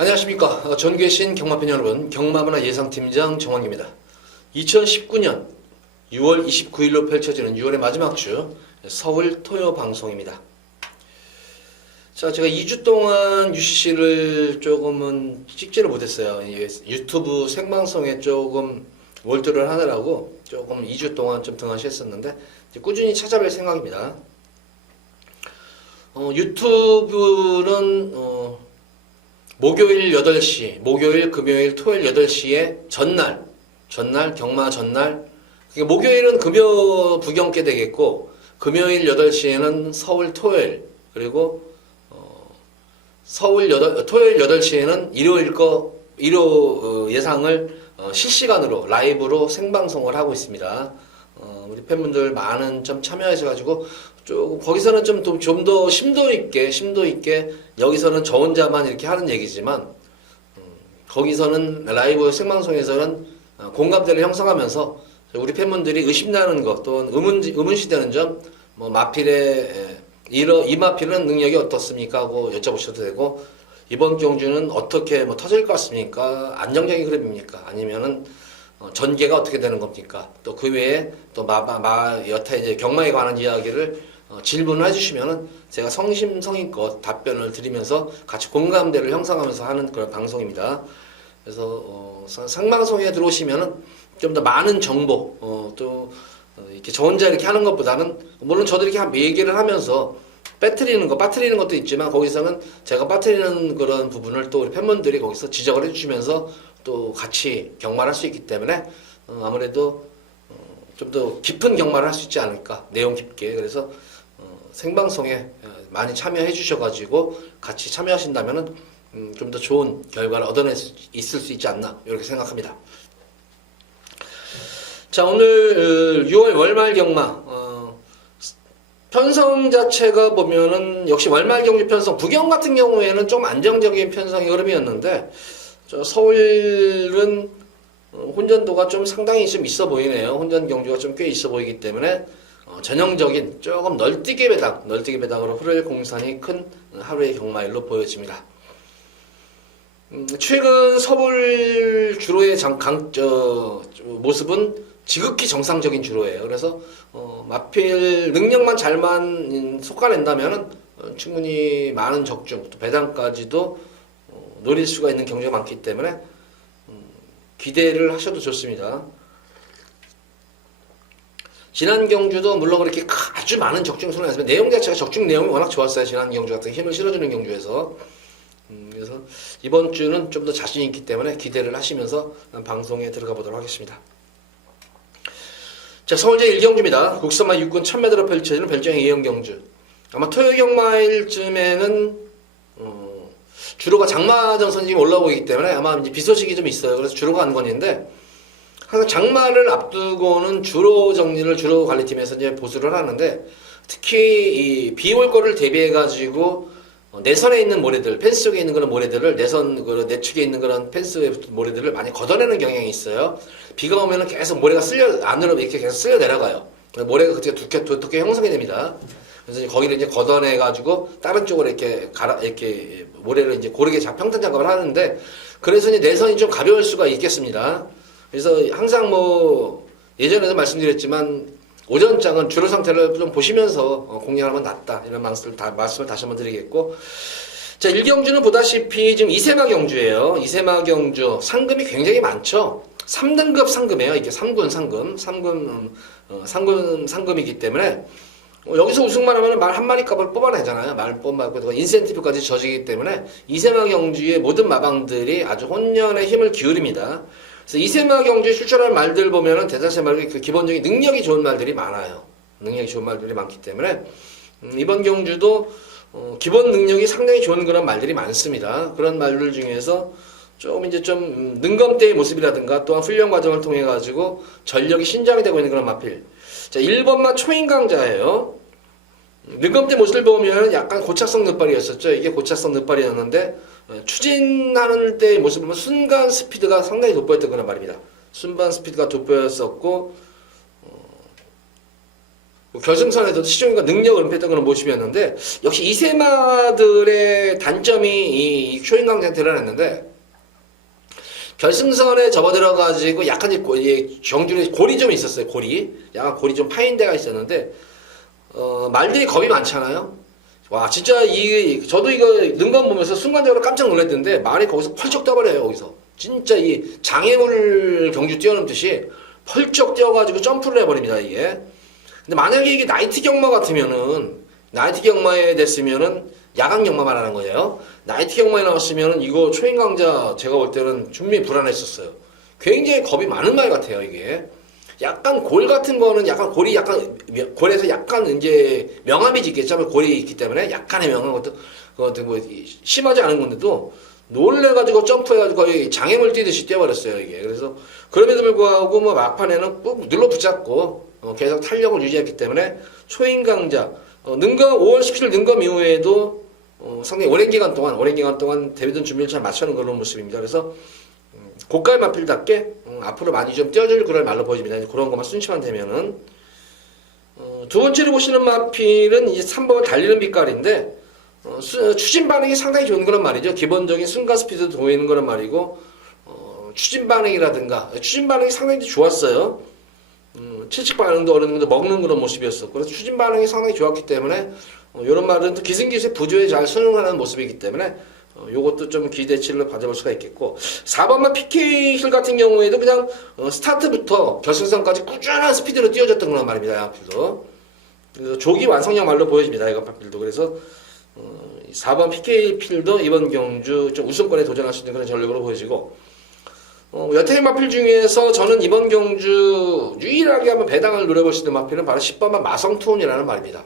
안녕하십니까. 전교신 경마팬 여러분, 경마문화 예상팀장 정환기입니다. 2019년 6월 29일로 펼쳐지는 6월의 마지막 주 서울 토요 방송입니다. 자, 제가 2주 동안 UCC를 조금은 찍지를 못했어요. 유튜브 생방송에 조금 몰두를 하느라고 조금 2주 동안 좀 등한시했었는데 꾸준히 찾아뵐 생각입니다. 유튜브는 목요일 8시, 목요일, 금요일, 토요일 8시에 전날 경마 전날. 목요일은 금요 부경께 되겠고, 금요일 8시에는 서울 토요일, 그리고 토요일 8시에는 일요 예상을 실시간으로 라이브로 생방송을 하고 있습니다. 우리 팬분들 많은 좀 참여하셔가지고 거기서는 좀 더 심도 있게 여기서는 저 혼자만 이렇게 하는 얘기지만 거기서는 라이브 생방송에서는 공감대를 형성하면서 우리 팬분들이 의심나는 것 또는 의문시되는 점, 마필의 이 마필은 능력이 어떻습니까 하고 여쭤보셔도 되고, 이번 경주는 어떻게 터질 것 같습니까? 안정적인 흐름입니까? 아니면은 전개가 어떻게 되는 겁니까? 또 그 외에 또 여타 이제 경마에 관한 이야기를 질문을 해주시면은 제가 성심성의껏 답변을 드리면서 같이 공감대를 형성하면서 하는 그런 방송입니다. 그래서 생방송에 들어오시면은 좀 더 많은 정보, 또 이렇게 저 혼자 이렇게 하는 것보다는, 물론 저도 이렇게 얘기를 하면서 빠뜨리는 것도 있지만, 거기서는 제가 빠뜨리는 그런 부분을 또 우리 팬분들이 거기서 지적을 해주시면서 또 같이 경마를 할 수 있기 때문에 아무래도 좀 더 깊은 경마를 할 수 있지 않을까, 내용 깊게. 그래서 생방송에 많이 참여해 주셔가지고 같이 참여하신다면은 좀 더 좋은 결과를 얻어낼 수 있을 수 있지 않나, 이렇게 생각합니다. 자, 오늘 6월 월말 경마 편성 자체가 보면은 역시 월말 경주 편성, 부경 같은 경우에는 좀 안정적인 편성의 흐름이었는데, 서울은 혼전도가 좀 상당히 좀 있어 보이네요. 혼전 경주가 좀 꽤 있어 보이기 때문에 전형적인 조금 널뛰기 배당으로 흐를 공산이 큰 하루의 경마일로 보여집니다. 최근 서울 주로의 모습은 지극히 정상적인 주로예요. 그래서 마필 능력만 잘만 솎아낸다면은 충분히 많은 적중, 또 배당까지도 노릴 수가 있는 경주가 많기 때문에 기대를 하셔도 좋습니다. 지난 경주도 물론 그렇게 아주 많은 적중 수는 아니지만 내용 자체가 적중 내용이 워낙 좋았어요. 지난 경주 같은 힘을 실어주는 경주에서. 그래서 이번 주는 좀 더 자신 있기 때문에 기대를 하시면서 방송에 들어가 보도록 하겠습니다. 자, 서울제 1경주입니다. 국선마 6군 1000m로 펼쳐지는 별정의 2형 경주. 아마 토요 경마일쯤에는 주로가 장마전선이 지금 올라오고 있기 때문에 아마 이제 비 소식이 좀 있어요. 그래서 주로가 안건인데, 항상 장마를 앞두고는 주로 정리를 주로 관리팀에서 이제 보수를 하는데, 특히 이 비 올 거를 대비해 가지고 내선에 있는 모래들, 펜스 쪽에 있는 그런 모래들을 내측에 있는 그런 펜스 모래들을 많이 걷어내는 경향이 있어요. 비가 오면은 계속 모래가 안으로 이렇게 계속 쓸려 내려가요. 모래가 그때 두께 형성이 됩니다. 그래서 거기를 이제 걷어내 가지고 다른 쪽으로 이렇게 모래를 이제 고르게 평탄 작업을 하는데, 그래서 이제 내선이 좀 가벼울 수가 있겠습니다. 그래서 항상 예전에도 말씀드렸지만, 오전장은 주로 상태를 좀 보시면서 공략하면 낫다, 이런 말씀을 다시 한번 드리겠고. 자, 1경주는 보다시피 지금 이세마 경주예요. 이세마 경주 상금이 굉장히 많죠. 3등급 상금이에요. 이게 상금이기 때문에 여기서 우승만 하면 말 한 마리 값을 뽑아내잖아요. 말 뽑아내고 인센티브까지 져지기 때문에 이세마 경주의 모든 마방들이 아주 혼연의 힘을 기울입니다. 그래서 이세마 경주에 출전할 말들 보면은 대다수의 말이 기본적인 능력이 좋은 말들이 많아요. 능력이 좋은 말들이 많기 때문에 이번 경주도 기본 능력이 상당히 좋은 그런 말들이 많습니다. 그런 말들 중에서 좀 능검대의 모습이라든가 또한 훈련 과정을 통해 가지고 전력이 신장이 되고 있는 그런 마필. 자, 1번만 초인강자예요. 능검대 모습을 보면 약간 고착성 늑발이었었죠. 이게 고착성 늑발이었는데, 추진하는 때의 모습을 보면 순간 스피드가 상당히 돋보였던 그런 말입니다. 순간 스피드가 돋보였었고, 결승선에서도 시종일관 능력을 은폐했던 그런 모습이었는데 역시 이세마들의 단점이 이 초인강자에 드러났는데 결승선에 접어들어가지고 약간 경주에 골이 좀 있었어요. 약간 골이 좀 파인 데가 있었는데 말들이 겁이 많잖아요. 와 진짜 저도 이거 능감 보면서 순간적으로 깜짝 놀랐던데 말이 거기서 펄쩍 떠버려요. 거기서 진짜 이 장애물 경주 뛰어넘듯이 펄쩍 뛰어가지고 점프를 해버립니다. 이게. 근데 만약에 이게 나이트 경마 같으면은 나이트 경마에 됐으면은 야간 경마 말하는 거예요. 나이트 경마에 나왔으면은 이거 초인강자 제가 볼 때는 준비 불안했었어요. 굉장히 겁이 많은 말 같아요. 이게. 약간 골 같은 거는 약간 골이 약간 골에서 약간 이제 명암이 있겠죠. 골이 있기 때문에 약간의 명암 것도 뭐 심하지 않은 건데도 놀래가지고 점프해가지고 거의 장애물 뛰듯이 뛰어버렸어요 이게. 그래서 그럼에도 불구하고 뭐 막판에는 꾹 눌러 붙잡고 계속 탄력을 유지했기 때문에 초인강자 능검 5월 17일 능검 이후에도 상당히 오랜 기간 동안 데뷔전 준비를 잘 맞춰놓은 그런 모습입니다. 그래서 고가의 마필답게 앞으로 많이 좀 뛰어줄 그런 말로 보여집니다. 그런 것만 순치만 되면은 두 번째로 보시는 마필은 이제 3번 달리는 빛깔인데 추진 반응이 상당히 좋은 그런 말이죠. 기본적인 순간 스피드도 보이는 그런 말이고 추진 반응이라든가 추진 반응이 상당히 좋았어요. 채찍 반응도 어느 정도 먹는 그런 모습이었었고 그래서 추진 반응이 상당히 좋았기 때문에 이런 말은 또 기승기수의 부조에 잘 순응하는 모습이기 때문에 요것도 좀 기대치를 받아볼 수가 있겠고 4번만 PK 힐 같은 경우에도 그냥 스타트부터 결승선까지 꾸준한 스피드로 뛰어졌던 그런 말입니다. 양필도. 그래서 조기 완성형 말로 보여집니다. 이거 필도. 그래서 4번 PK 필도 이번 경주 좀 우승권에 도전할 수 있는 그런 전력으로 보여지고 여태의 마필 중에서 저는 이번 경주 유일하게 한번 배당을 노려볼 수 있는 마필은 바로 10번만 마성투혼이라는 말입니다.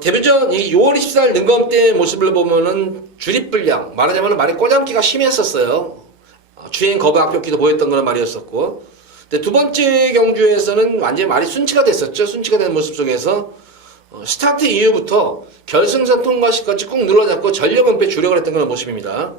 데뷔전 6월 24일 능검 때 모습을 보면은 주립불량 말하자면 말이 꼬잡기가 심했었어요. 주행 거부 악벽기도 보였던 그런 말이었었고 근데 두 번째 경주에서는 완전히 말이 순치가 됐었죠. 순치가 된 모습 속에서 스타트 이후부터 결승선 통과 시까지 꾹 눌러잡고 전력 은폐 주력을 했던 그런 모습입니다.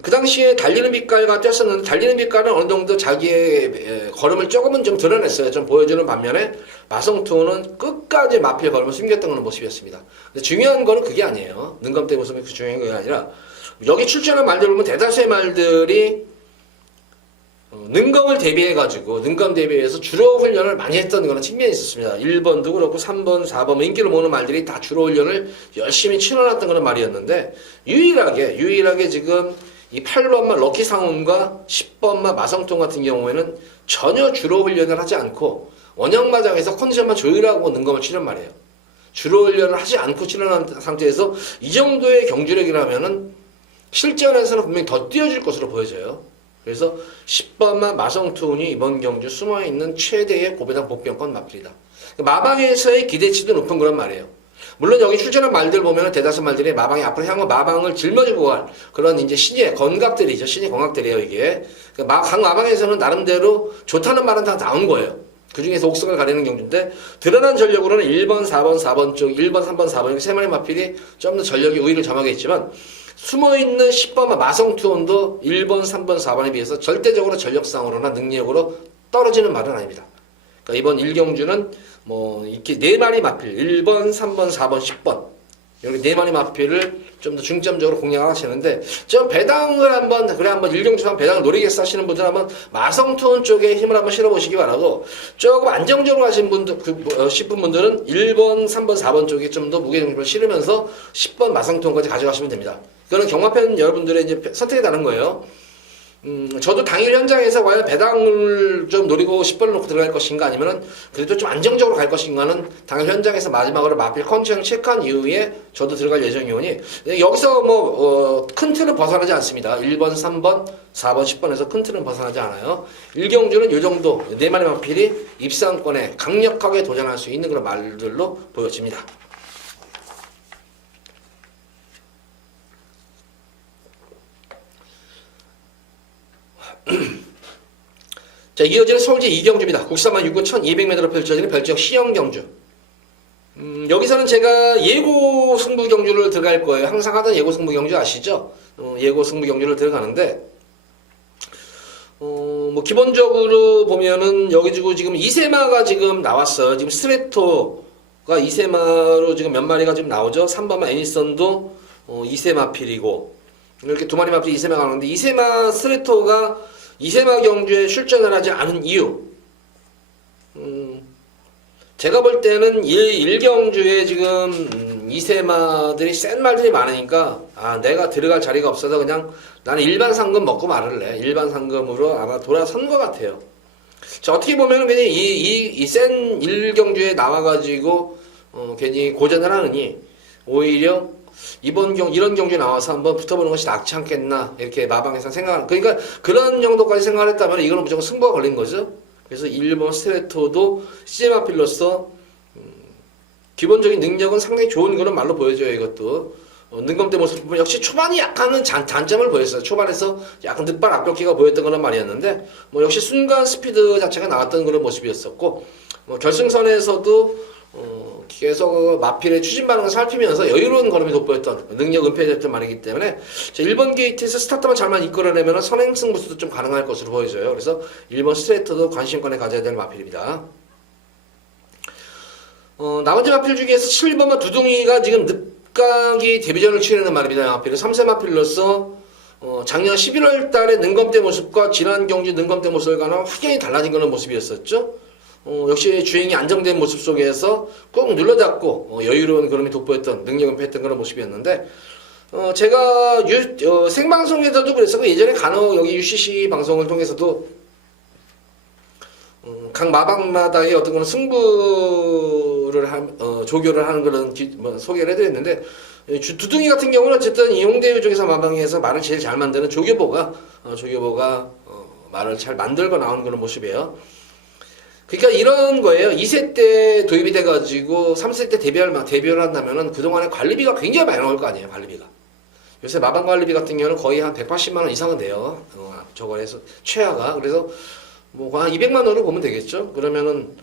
그 당시에 달리는 빛깔과 뛰었었는데 달리는 빛깔은 어느 정도 자기의 걸음을 조금은 좀 드러냈어요. 좀 보여주는 반면에 마성투는 끝까지 마필 걸음을 숨겼던 그런 모습이었습니다. 근데 중요한 거는 그게 아니에요. 능검 때 모습이 그 중요한 게 아니라 여기 출전한 말들 보면 대다수의 말들이 능검을 대비해가지고 능검 대비해서 주로 훈련을 많이 했던 그런 측면이 있었습니다. 1번도 그렇고 3번, 4번 인기를 모으는 말들이 다 주로 훈련을 열심히 치러놨던 그런 말이었는데 유일하게 지금 이 8번만 럭키 상훈과 10번만 마성통 같은 경우에는 전혀 주로 훈련을 하지 않고 원형마장에서 컨디션만 조율하고 능검을 치는 말이에요. 주로 훈련을 하지 않고 치러난 상태에서 이 정도의 경주력이라면은 실전에서는 분명히 더 뛰어질 것으로 보여져요. 그래서 10번만 마성투운이 이번 경주 숨어있는 최대의 고배당 복병권 마필이다. 마방에서의 기대치도 높은 그런 말이에요. 물론 여기 출전한 말들 보면 대다수 말들이 마방이 앞으로 향후 마방을 짊어지고 갈 그런 이제 신의 건각들이죠. 신의 건각들이에요, 이게. 각 마방에서는 나름대로 좋다는 말은 다 나온 거예요. 그 중에서 옥성을 가리는 경주인데, 드러난 전력으로는 1번, 4번 쪽, 1번, 3번, 4번, 이렇게 세 마리 마필이 좀 더 전력이 우위를 점하겠지만, 숨어있는 10번 마성투원도 1번, 3번, 4번에 비해서 절대적으로 전력상으로나 능력으로 떨어지는 말은 아닙니다. 그러니까 이번 1경주는 뭐 이렇게 네 마리 마필 1번, 3번, 4번, 10번 이렇게 네 마리 마필을 좀 더 중점적으로 공략하시는데 좀 배당을 한번 1경주 한번 배당을 노리겠어 하시는 분들은 한번 마성투원 쪽에 힘을 한번 실어보시기 바라고 조금 안정적으로 하신 분들 싶은 분들은 1번, 3번, 4번 쪽에 좀 더 무게중심을 실으면서 10번 마성투원까지 가져가시면 됩니다. 이거는 경마팬 여러분들의 이제 선택에 따른 거예요. 저도 당일 현장에서 과연 배당을 좀 노리고 10번을 놓고 들어갈 것인가 아니면은 그래도 좀 안정적으로 갈 것인가는 당일 현장에서 마지막으로 마필 컨디션을 체크한 이후에 저도 들어갈 예정이오니 여기서 뭐 큰 틀은 벗어나지 않습니다. 1번, 3번, 4번, 10번에서 큰 틀은 벗어나지 않아요. 1경주는 이 정도 네 마리 마필이 입상권에 강력하게 도전할 수 있는 그런 말들로 보여집니다. 자, 이어지는 서울제 2경주입니다. 국사만 6구 1200m로 펼쳐지는 별지역 시형경주. 여기서는 제가 예고 승부 경주를 들어갈 거예요. 항상 하던 예고 승부 경주 아시죠? 예고 승부 경주를 들어가는데, 뭐 기본적으로 보면은 여기 지금 이세마가 지금 나왔어요. 지금 스트레토가 이세마로 지금 몇 마리가 지금 나오죠. 3번마 애니son도 이세마필이고 이렇게 두 마리 마필 이세마가 나오는데 이세마 스트레토가 이세마 경주에 출전을 하지 않은 이유. 제가 볼 때는 1경주에 지금 이세마들이 센 말들이 많으니까 내가 들어갈 자리가 없어서 그냥 나는 일반 상금 먹고 말을래. 일반 상금으로 아마 돌아선 것 같아요. 자, 어떻게 보면 그냥 이 센 1경주에 나와가지고 괜히 고전을 하느니 오히려 이런 경주에 나와서 한번 붙어보는 것이 낫지 않겠나 이렇게 마방에서 생각하는, 그러니까 그런 정도까지 생각을 했다면 이거는 무조건 승부가 걸린 거죠. 그래서 1번 스트레토도 시제마필로서 기본적인 능력은 상당히 좋은 그런 말로 보여줘요. 이것도 능검대 모습 보면 역시 초반이 약간은 단점을 보였어요. 초반에서 약간 늦발 앞벽기가 보였던 그런 말이었는데 뭐 역시 순간 스피드 자체가 나왔던 그런 모습이었었고, 뭐 결승선에서도 계속 마필의 추진 반응을 살피면서 여유로운 걸음이 돋보였던 능력 은폐됐던 말이기 때문에 1번 게이트에서 스타트만 잘만 이끌어내면 선행 승부수도 좀 가능할 것으로 보여져요. 그래서 1번 스트레이터도 관심권에 가져야 될 마필입니다. 나머지 마필 중에서 7번마 두둥이가 지금 늦가기 데뷔전을 치르는 말입니다. 마필은 3세 마필로서 작년 11월 달에 능검대 모습과 지난 경주 능검대 모습과는 확연히 달라진 그런 모습이었었죠. 역시 주행이 안정된 모습 속에서 꾹 눌러잡고 여유로운 걸음이 돋보였던 능력은 뺐던 그런 모습이었는데, 제가 생방송에서도 그랬었고 예전에 간혹 여기 UCC 방송을 통해서도 각 마방마다의 어떤 그런 승부를 조교를 하는 그런 소개를 해드렸는데, 두둥이 같은 경우는 어쨌든 이용대 유족에서 마방에서 말을 제일 잘 만드는 조교보가 말을 잘 만들고 나오는 그런 모습이에요. 그러니까 이런 거예요. 2세 때 도입이 돼가지고 3세 때 데뷔를 한다면은 그동안에 관리비가 굉장히 많이 나올 거 아니에요. 관리비가. 요새 마방 관리비 같은 경우는 거의 한 180만 원 이상은 돼요. 저거에서 최하가. 그래서 뭐 한 200만 원으로 보면 되겠죠. 그러면은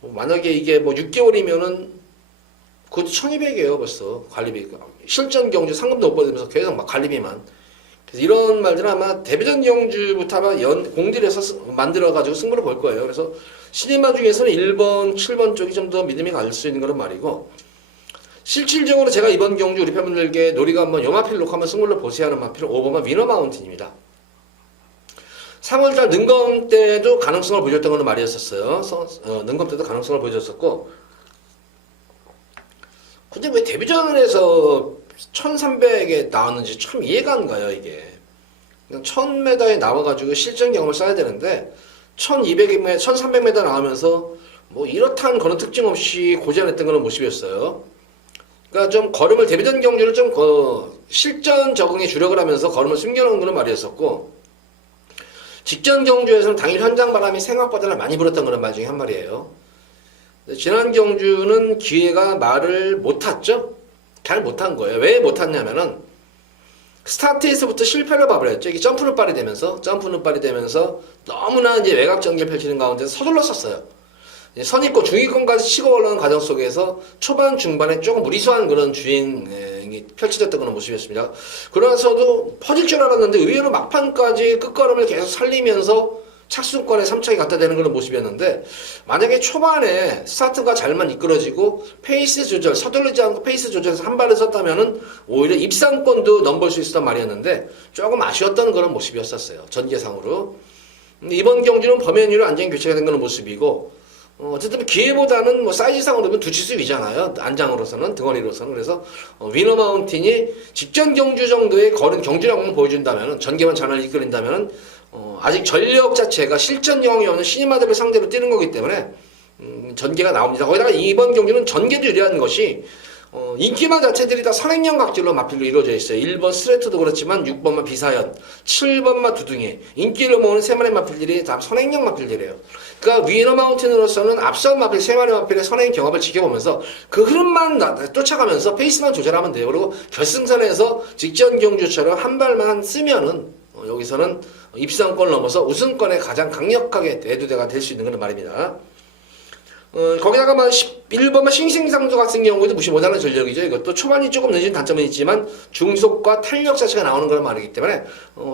만약에 이게 뭐 6개월이면은 그것도 1200이에요. 벌써 관리비. 실전 경주 상금도 못 받으면서 계속 막 관리비만. 그래서 이런 말들은 아마 데뷔전 경주부터 아마 공들여서 만들어가지고 승부를 볼 거예요. 그래서 시네마 중에서는 1번, 7번 쪽이 좀 더 믿음이 갈 수 있는 그런 말이고, 실질적으로 제가 이번 경주 우리 팬분들께 놀이가 한번 요 마필 놓고 한번 승부를 보세요 하는 마필은 5번만 위너 마운틴입니다. 3월달 능검 때도 가능성을 보여줬던 그런 말이었었어요. 능검 때도 가능성을 보여줬었고, 근데 왜 데뷔전에서 1300에 나왔는지 참 이해가 안 가요, 이게. 그냥 1000m에 나와가지고 실전 경험을 써야 되는데, 1200m, 1300m 나오면서 뭐 이렇다는 그런 특징 없이 고전했던 그런 모습이었어요. 그러니까 좀 걸음을 데뷔전 경주를 좀 실전 적응에 주력을 하면서 걸음을 숨겨놓은 그런 말이었었고, 직전 경주에서는 당일 현장 바람이 생각보다 많이 불었던 그런 말 중에 한 말이에요. 지난 경주는 기회가 말을 못 탔죠? 잘 못한 거예요. 왜 못 탔냐면은 스타트에서부터 실패를 봐버렸죠. 이게 점프 눈발이 되면서 너무나 이제 외곽 전개를 펼치는 가운데 서둘렀었어요. 선입고 중위권까지 치고 올라오는 과정 속에서 초반 중반에 조금 무리수한 그런 주행이 펼쳐졌던 그런 모습이었습니다. 그러면서도 퍼질 줄 알았는데 의외로 막판까지 끝걸음을 계속 살리면서 착순권에 3척이 갖다 대는 그런 모습이었는데, 만약에 초반에 스타트가 잘만 이끌어지고 페이스 조절, 서두르지 않고 페이스 조절해서 한 발을 썼다면은 오히려 입상권도 넘볼 수 있었단 말이었는데 조금 아쉬웠던 그런 모습이었었어요. 전개상으로. 이번 경주는 범연유로 안전 교체가 된 그런 모습이고, 어쨌든 기회보다는 뭐 사이즈상으로 보면 두치수 위잖아요. 안장으로서는, 등원이로서는. 그래서 위너 마운틴이 직전 경주 정도의 경주력만 보여준다면은, 전개만 잘 이끌린다면은 아직 전력 자체가 실전 영역이 없는 시니마들을 상대로 뛰는 거기 때문에 전개가 나옵니다. 거기다가 이번 경기는 전개도 유리한 것이 인기마 자체들이 다 선행형 각질로 마필로 이루어져 있어요. 1번 스트레이트도 그렇지만 6번마 비사연, 7번마 두둥이, 인기를 모으는 3마리 마필들이 다 선행형 마필들이에요. 그러니까 위너 마운틴으로서는 앞선 마필 3마리 마필의 선행 경합을 지켜보면서 그 흐름만 쫓아가면서 페이스만 조절하면 돼요. 그리고 결승선에서 직전 경주처럼 한 발만 쓰면은 여기서는 입상권을 넘어서 우승권에 가장 강력하게 대두대가 될 수 있는 그런 말입니다. 거기다가 1번만 싱싱상수 같은 경우에도 무시 못하는 전력이죠. 이것도 초반이 조금 늦은 단점은 있지만 중속과 탄력 자체가 나오는 그런 말이기 때문에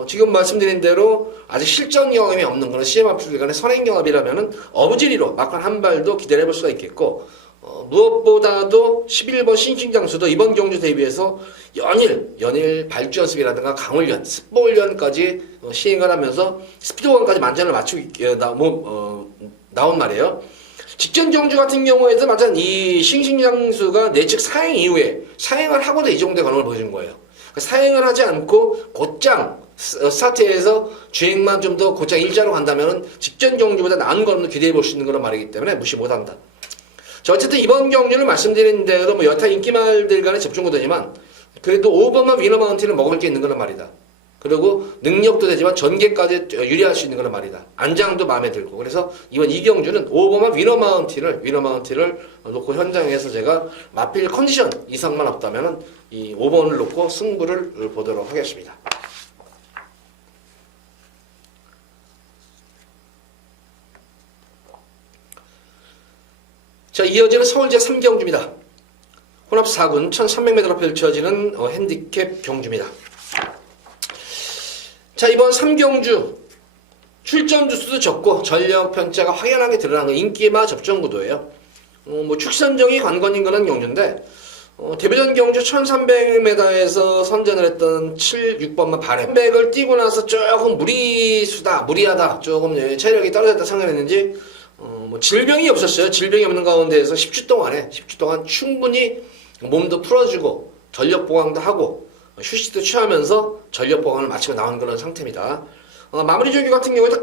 지금 말씀드린 대로 아직 실전 경험이 없는 그런 CM 앞줄간의 선행 경합이라면은 어부지리로 막판 한 발도 기대를 해볼 수가 있겠고 무엇보다도 11번 싱싱장수도 이번 경주 대비해서 연일 발주 연습이라든가 강훈련, 습보훈련까지 시행을 하면서 스피드원까지 만전을 맞추기 나온 말이에요. 직전 경주 같은 경우에도 마찬 이 싱싱장수가 내측 사행 이후에 사행을 하고도 이 정도의 건강을 보여준 거예요. 사행을 하지 않고 곧장 스타트에서 주행만 좀 더 곧장 일자로 간다면은 직전 경주보다 나은 걸음도 기대해 볼 수 있는 그런 말이기 때문에 무시 못한다. 자, 어쨌든 이번 경주는 말씀드린 대로 여타 인기말들 간의 접종구도지만 그래도 5번만 위너 마운틴을 먹을 게 있는 그런 말이다. 그리고 능력도 되지만 전개까지 유리할 수 있는 그런 말이다. 안장도 마음에 들고. 그래서 이번 이 경주는 5번만 위너 마운틴을 놓고 현장에서 제가 마필 컨디션 이상만 없다면은 이 5번을 놓고 승부를 보도록 하겠습니다. 자, 이어지는 서울 제3경주입니다. 혼합 4군 1300m로 펼쳐지는 핸디캡 경주입니다. 자, 이번 3경주 출전 주수도 적고 전력 편차가 확연하게 드러나는 인기마 접전 구도예요. 축선정이 관건인 그런 경주인데 데뷔전 경주 1300m에서 선전을 했던 7, 6번만 바램 300을 뛰고 나서 조금 무리하다 조금 체력이 떨어졌다 생각했는지 질병이 없었어요. 질병이 없는 가운데에서 10주 동안 충분히 몸도 풀어주고 전력 보강도 하고 휴식도 취하면서 전력 보강을 마치고 나온 그런 상태입니다. 마무리 조교 같은 경우에도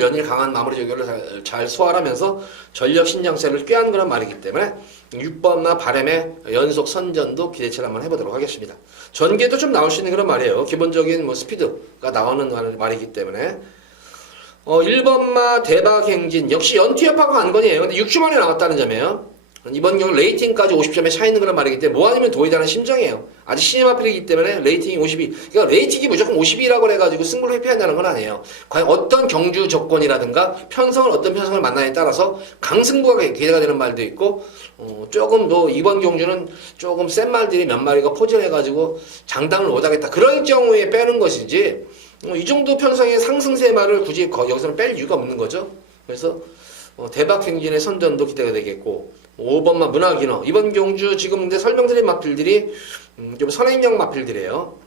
연일 강한 마무리 조교를 잘 소화하면서 전력 신장세를 꾀한 그런 말이기 때문에 6번마 바램의 연속 선전도 기대치를 한번 해보도록 하겠습니다. 전개도 좀 나올 수 있는 그런 말이에요. 기본적인 스피드가 나오는 말이기 때문에 1번마 대박행진 역시 연투협하고 관건이에요. 근데 6주 만에 나왔다는 점이에요. 이번 경우 레이팅까지 50점에 차 있는 그런 말이기 때문에 뭐 아니면 도이다는 심정이에요. 아직 신임 앞이기 때문에 레이팅이 52. 그러니까 레이팅이 무조건 52라고 해가지고 승부를 회피한다는 건 아니에요. 과연 어떤 경주 조건이라든가 어떤 편성을 만나냐에 따라서 강승부가 기대가 되는 말도 있고 조금 더 이번 경주는 조금 센 말들이 몇 마리가 포진해가지고 장담을 못하겠다. 그럴 경우에 빼는 것이지 이 정도 편성의 상승세 말을 굳이 여기서는 뺄 이유가 없는 거죠. 그래서 대박행진의 선전도 기대가 되겠고 5번마 문학인어 이번 경주 지금 근데 설명드린 마필들이 좀 선행형 마필들이에요.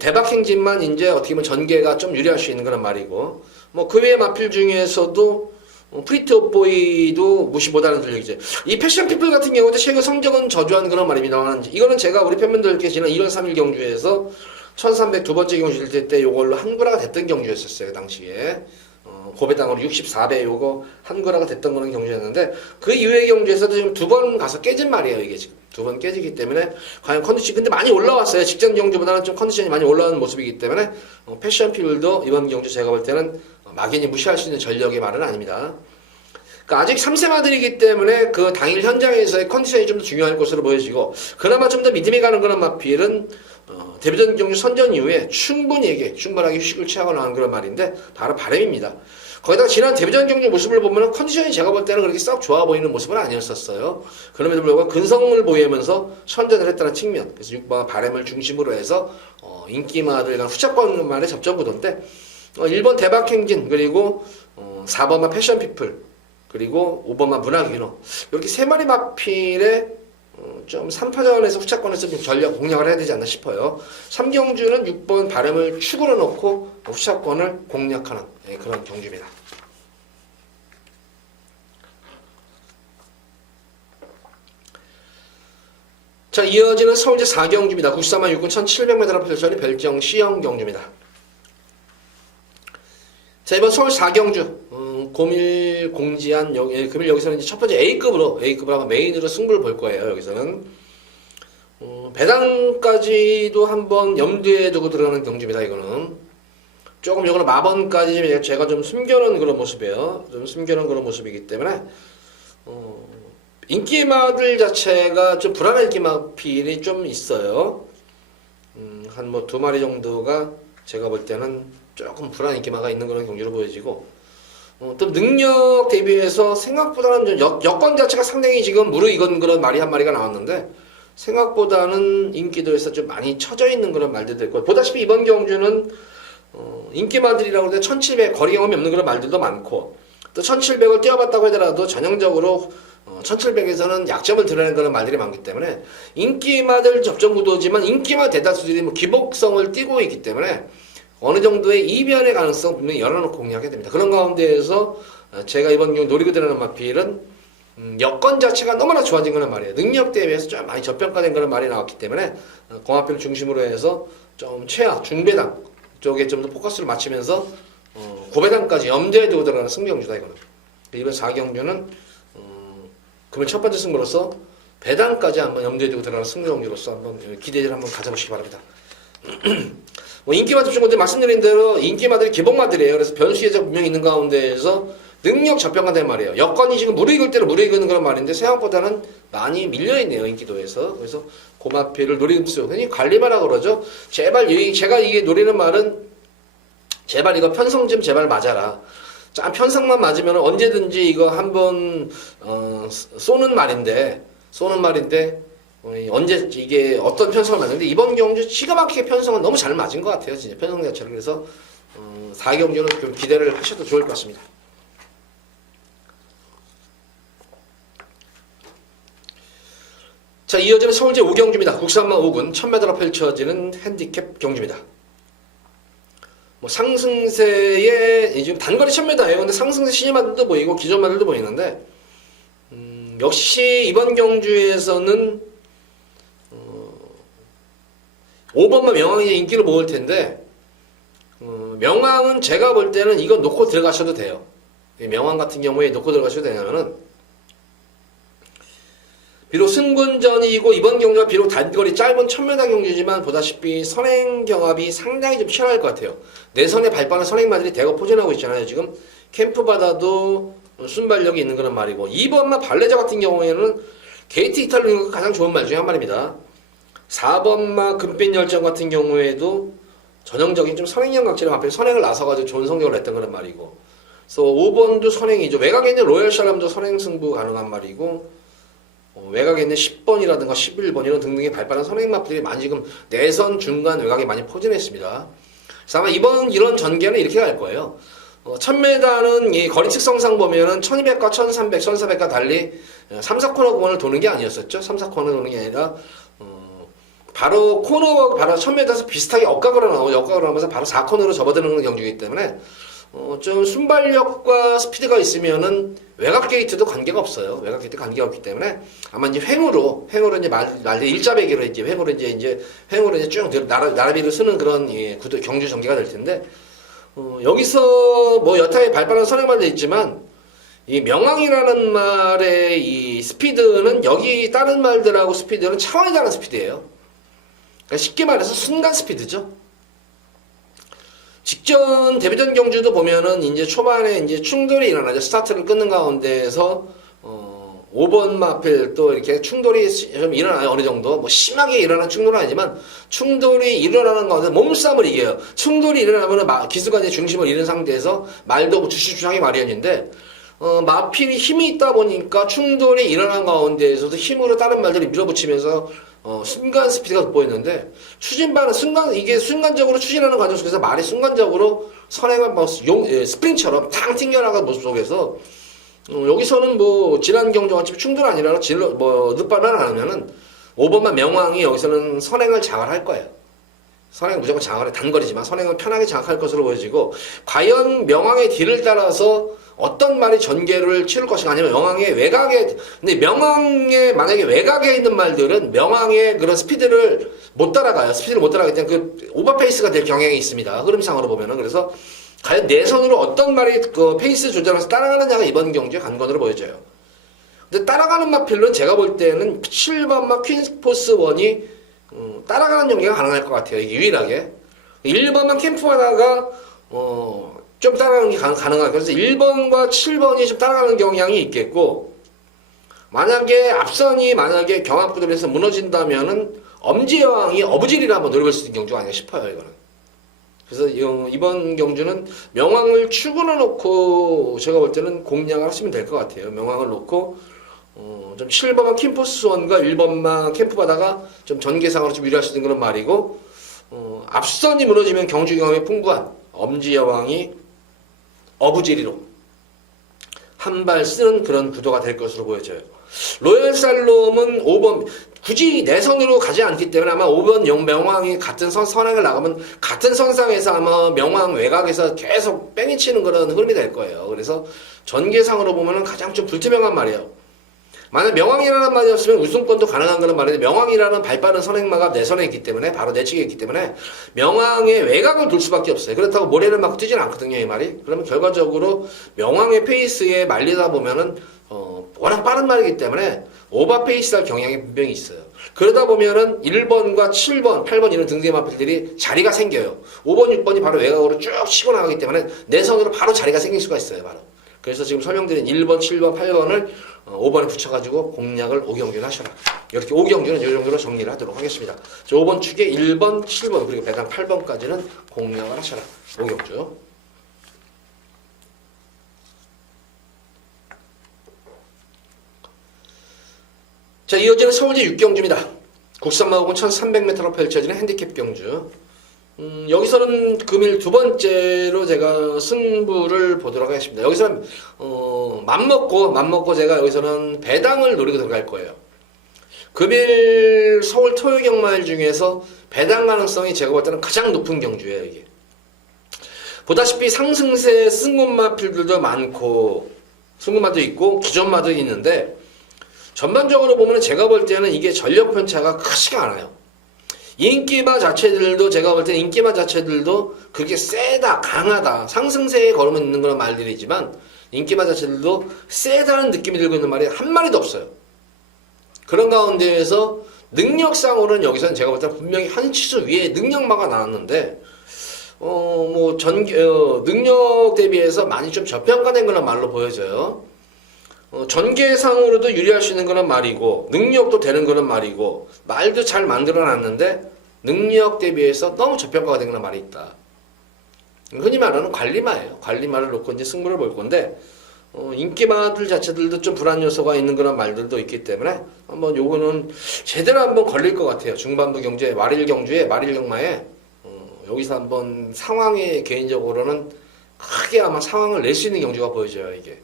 대박행진만 이제 어떻게 보면 전개가 좀 유리할 수 있는 그런 말이고 그 외의 마필 중에서도 프리트 오보이도 무시 못하는 전력이죠. 이 패션 피플 같은 경우도 최근 성적은 저조한 그런 말입니다. 이거는 제가 우리 팬분들께 지난 1월 3일 경주에서 1300 두 번째 경주 때 이걸로 한구라가 됐던 경주였었어요. 당시에 고배당으로 64배 요거 한구라가 됐던 그런 경주였는데 그 이후의 경주에서도 지금 두 번 가서 깨진 말이에요. 이게 지금 두 번 깨지기 때문에 과연 컨디션 근데 많이 올라왔어요. 직전 경주보다는 좀 컨디션이 많이 올라오는 모습이기 때문에 패션 피플도 이번 경주 제가 볼 때는 막연히 무시할 수 있는 전력의 말은 아닙니다. 그러니까 아직 3세마들이기 때문에 그 당일 현장에서의 컨디션이 좀 더 중요할 것으로 보여지고 그나마 좀 더 믿음이 가는 그런 마필은 데뷔전 경주 선전 이후에 충분하게 휴식을 취하고 나온 그런 말인데 바로 바램입니다. 거기다가 지난 데뷔전 경주 모습을 보면 컨디션이 제가 볼 때는 그렇게 썩 좋아 보이는 모습은 아니었었어요. 그럼에도 불구하고 근성을 보이면서 선전을 했다는 측면. 그래서 6번 바램을 중심으로 해서 인기마들과 후차권만의 접전 구도인데 1번 대박행진 그리고 4번만 패션피플 그리고 5번만 문학위너 이렇게 세 마리 마필에 좀 3파전에서 후차권에서 좀 전략 공략을 해야 되지 않나 싶어요. 3경주는 6번 바램을 축으로 놓고 후차권을 공략하는 그런 경주입니다. 자, 이어지는 서울제 4경주입니다. 94만 6군 1700m로 펼쳐진 별정 C형 경주입니다. 자, 이번 서울 4경주 고밀 공지한 금일 여기서는 이제 첫 번째 A급으로 한번 메인으로 승부를 볼 거예요. 여기서는 배당까지도 한번 염두에 두고 들어가는 경주입니다. 이거는 조금 이거는 마번까지 제가 좀 숨겨놓은 그런 모습이에요. 좀 숨겨놓은 그런 모습이기 때문에 인기마들 자체가 좀 불안한 인기마필이 좀 있어요. 한 뭐 2마리 정도가 제가 볼 때는 조금 불안한 인기마가 있는 그런 경주로 보여지고 또 능력 대비해서 생각보다는 좀 여건 자체가 상당히 지금 무르익은 그런 말이 한 마리가 나왔는데 생각보다는 인기도에서 좀 많이 처져 있는 그런 말들도 있고 보다시피 이번 경주는 인기마들이라고 할 때 1700 거리 경험이 없는 그런 말들도 많고 또 1700을 뛰어봤다고 하더라도 전형적으로 1700에서는 약점을 드러내는 그런 말들이 많기 때문에 인기마들 접점 구도지만 인기마 대다수들이 뭐 기복성을 띠고 있기 때문에 어느 정도의 이변의 가능성 분명히 열어놓고 공략해야 됩니다. 그런 가운데에서 제가 이번 경우 노리고 들어가는 마필은 여건 자체가 너무나 좋아진 그런 말이에요. 능력 대비해서 좀 많이 저평가된 그런 말이 나왔기 때문에 공합필 중심으로 해서 좀 최하, 중배당 쪽에 좀 더 포커스를 맞추면서 9배당까지 염두에 두고 들어가는 승경주다 이거는. 이번 4경주는 그러면 첫 번째 승부로서 배당까지 한번 염두에 두고 들어가는 승경주로서 한번 기대를 한번 가져보시기 바랍니다. 뭐 인기마 접종군들 말씀드린 대로 인기마들이 기복마들이에요. 그래서 변수 예적 분명히 있는 가운데에서 능력 저평가된 말이에요. 여건이 지금 무르익을 대로 무르익는 그런 말인데 생각보다는 많이 밀려있네요. 인기도에서. 그래서 고마피를 노리는 수 흔히 관리마라 그러죠. 제발 제가 이게 노리는 말은 제발 이거 편성 좀 제발 맞아라. 자, 편성만 맞으면 언제든지 이거 한번 쏘는 말인데 언제 이게 어떤 편성을 맞는데 이번 경주 기가 막히게 편성은 너무 잘 맞은 것 같아요. 진짜 편성 자체를. 그래서 4경주는 좀 기대를 하셔도 좋을 것 같습니다. 자, 이어지는 서울제 5경주입니다. 국산마 5군 1000m로 펼쳐지는 핸디캡 경주입니다. 뭐 상승세에 지금 단거리 1000m예요. 근데 상승세 신예마들도 보이고 기존마들도 보이는데 역시 이번 경주에서는 5번만 명왕이 인기를 모을 텐데 명왕은 제가 볼 때는 이거 놓고 들어가셔도 돼요. 명왕 같은 경우에 놓고 들어가셔도 되냐면은 비록 승군전이고 이번 경주가 비록 단거리 짧은 1000m 경주지만 보다시피 선행 경합이 상당히 좀 치열할 것 같아요. 내선에 발빠른 선행마들이 대거 포진하고 있잖아요. 지금 캠프바다도 순발력이 있는 그런 말이고 2번마 발레자 같은 경우에는 게이트 이탈리아가 가장 좋은 말 중에 한 말입니다. 4번마 금빛 열정 같은 경우에도 전형적인 좀 선행형 각질의 앞에 선행을 나서가지고 좋은 성적을 냈던 그런 말이고 그래서 5번도 선행이죠. 외곽에 있는 로열 샬람도 선행 승부 가능한 말이고 외곽에 있는 10번이라든가 11번 이런 등등의 발빠른 선행마들이 많이 지금 내선 중간 외곽에 많이 포진했습니다. 그래서 아마 이번 이런 전개는 이렇게 갈 거예요. 1000m는 이 거리 측성상 보면은 1200과 1300, 1400과 달리 3, 4코너 구간을 도는 게 아니었었죠. 3, 4코너 도는 게 아니라 바로 코너 바로 1000m에서 비슷하게 억각으로 나오고 역각으로 나오면서 바로 4코너로 접어드는 경주이기 때문에 좀 순발력과 스피드가 있으면은 외곽 게이트도 관계가 없어요. 외곽 게이트 관계가 없기 때문에 아마 이제 횡으로 이제 말리 일자배기로 이제 횡으로 쭉 나라비를 쓰는 그런 구도 경주 전개가 될 텐데 여기서 뭐 여타의 발빠른 선행만 돼 있지만 이 명왕이라는 말의 이 스피드는 여기 다른 말들하고 스피드는 차원이 다른 스피드예요. 그러니까 쉽게 말해서 순간 스피드죠. 직전 데뷔전 경주도 보면은 이제 초반에 이제 충돌이 일어나죠. 스타트를 끊는 가운데에서 5번 마필 또 이렇게 충돌이 좀 일어나요. 어느 정도 뭐 심하게 일어나는 충돌은 아니지만 충돌이 일어나는 가운데 몸싸움을 이겨요. 충돌이 일어나면은 기수가 이제 중심을 잃은 상태에서 말도 주시주장이 마련인데 마필이 힘이 있다 보니까 충돌이 일어난 가운데에서도 힘으로 다른 말들을 밀어붙이면서 순간 스피드가 돋보였는데 추진반은 순간적으로 추진하는 과정 속에서 말이 순간적으로 선행을 스프링처럼 탕 튕겨나가는 모습 속에서 여기서는 뭐 지난 경주같이 충돌 아니라 늦발만 안 하면은 5번만 명왕이 여기서는 선행을 장악할 거예요. 선행을 무조건 장악해 단거리지만 선행을 편하게 장악할 것으로 보여지고 과연 명왕의 뒤를 따라서 어떤 말이 전개를 치를 것인가 아니면 명왕의 외곽에 근데 명왕의 만약에 외곽에 있는 말들은 명왕의 그런 스피드를 못 따라가요. 스피드를 못 따라가기 때문에 그 오버페이스가 될 경향이 있습니다. 흐름상으로 보면은 그래서 과연 내선으로 어떤 말이 그 페이스 조절해서 따라가느냐가 이번 경주의 관건으로 보여져요. 근데 따라가는 마필은 제가 볼 때는 7번마 퀸스포스 1이 따라가는 연계가 가능할 것 같아요. 이게 유일하게 1번만 캠프하다가 좀 따라가는 게 가능하고 그래서 1번과 7번이 좀 따라가는 경향이 있겠고 만약에 앞선이 만약에 경합구도에서 무너진다면은 엄지여왕이 어부지리를 한번 노려볼 수 있는 경주가 아닌가 싶어요. 이거는 그래서 이번 경주는 명왕을 추구로 놓고 제가 볼 때는 공략을 하시면 될 것 같아요. 명왕을 놓고 좀 7번만 킴포스원과 1번만 캠프바다가 좀 전개상으로 좀 유리할 수 있는 그런 말이고, 앞선이 무너지면 경주 경험이 풍부한 엄지여왕이 어부지리로 한 발 쓰는 그런 구도가 될 것으로 보여져요. 로얄살롬은 5번 굳이 내선으로 가지 않기 때문에 아마 5번 명왕이 같은 선행을 나가면 같은 선상에서 아마 명왕 외곽에서 계속 뺑이 치는 그런 흐름이 될 거예요. 그래서 전개상으로 보면은 가장 좀 불투명한 말이에요. 만약 명왕이라는 말이 없으면 우승권도 가능한 그런 말인데, 명왕이라는 발빠른 선행마가 내선에 있기 때문에, 바로 내측에 있기 때문에 명왕의 외곽을 둘 수밖에 없어요. 그렇다고 모래를 막 뛰지는 않거든요, 이 말이. 그러면 결과적으로 명왕의 페이스에 말리다 보면은 워낙 빠른 말이기 때문에 오버 페이스할 경향이 분명히 있어요. 그러다 보면은 1번과 7번, 8번 이런 등등의 마필들이 자리가 생겨요. 5번, 6번이 바로 외곽으로 쭉 치고 나가기 때문에 내선으로 바로 자리가 생길 수가 있어요, 바로. 그래서 지금 설명드린 1번, 7번, 8번을 5번에 붙여가지고 공략을 5경주는 하셔라. 이렇게 5경주는 이 정도로 정리를 하도록 하겠습니다. 5번 축에 1번, 7번, 그리고 배당 8번까지는 공략을 하셔라. 5경주. 자, 이어지는 서울제 6경주입니다. 국산마곡은 1300m로 펼쳐지는 핸디캡 경주. 여기서는 금일 두 번째로 제가 승부를 보도록 하겠습니다. 여기서는 맘먹고 제가 여기서는 배당을 노리고 들어갈 거예요. 금일 서울 토요 경마일 중에서 배당 가능성이 제가 볼 때는 가장 높은 경주예요, 이게. 보다시피 상승세 승군마필들도 많고 승군마도 있고 기존마도 있는데, 전반적으로 보면 제가 볼 때는 이게 전력 편차가 크지가 않아요. 인기마 자체들도 제가 볼 때는 인기마 자체들도 그게 세다, 강하다, 상승세에 걸으면 있는 그런 말들이지만, 인기마 자체들도 세다는 느낌이 들고 있는 말이 한 마리도 없어요. 그런 가운데에서 능력상으로는 여기서는 제가 볼 때는 분명히 한 치수 위에 능력마가 나왔는데, 능력 대비해서 많이 좀 저평가된 그런 말로 보여져요. 전개상으로도 유리할 수 있는 그런 말이고, 능력도 되는 그런 말이고, 말도 잘 만들어 놨는데 능력 대비해서 너무 저평가가 된 그런 말이 있다. 흔히 말하는 관리마예요. 관리마를 놓고 이제 승부를 볼 건데, 인기마들 자체들도 좀 불안 요소가 있는 그런 말들도 있기 때문에 한번 요거는 제대로 한번 걸릴 것 같아요. 중반부 경주에 말일 경마에 여기서 한번 상황에 개인적으로는 크게 아마 상황을 낼 수 있는 경주가 보여져요, 이게.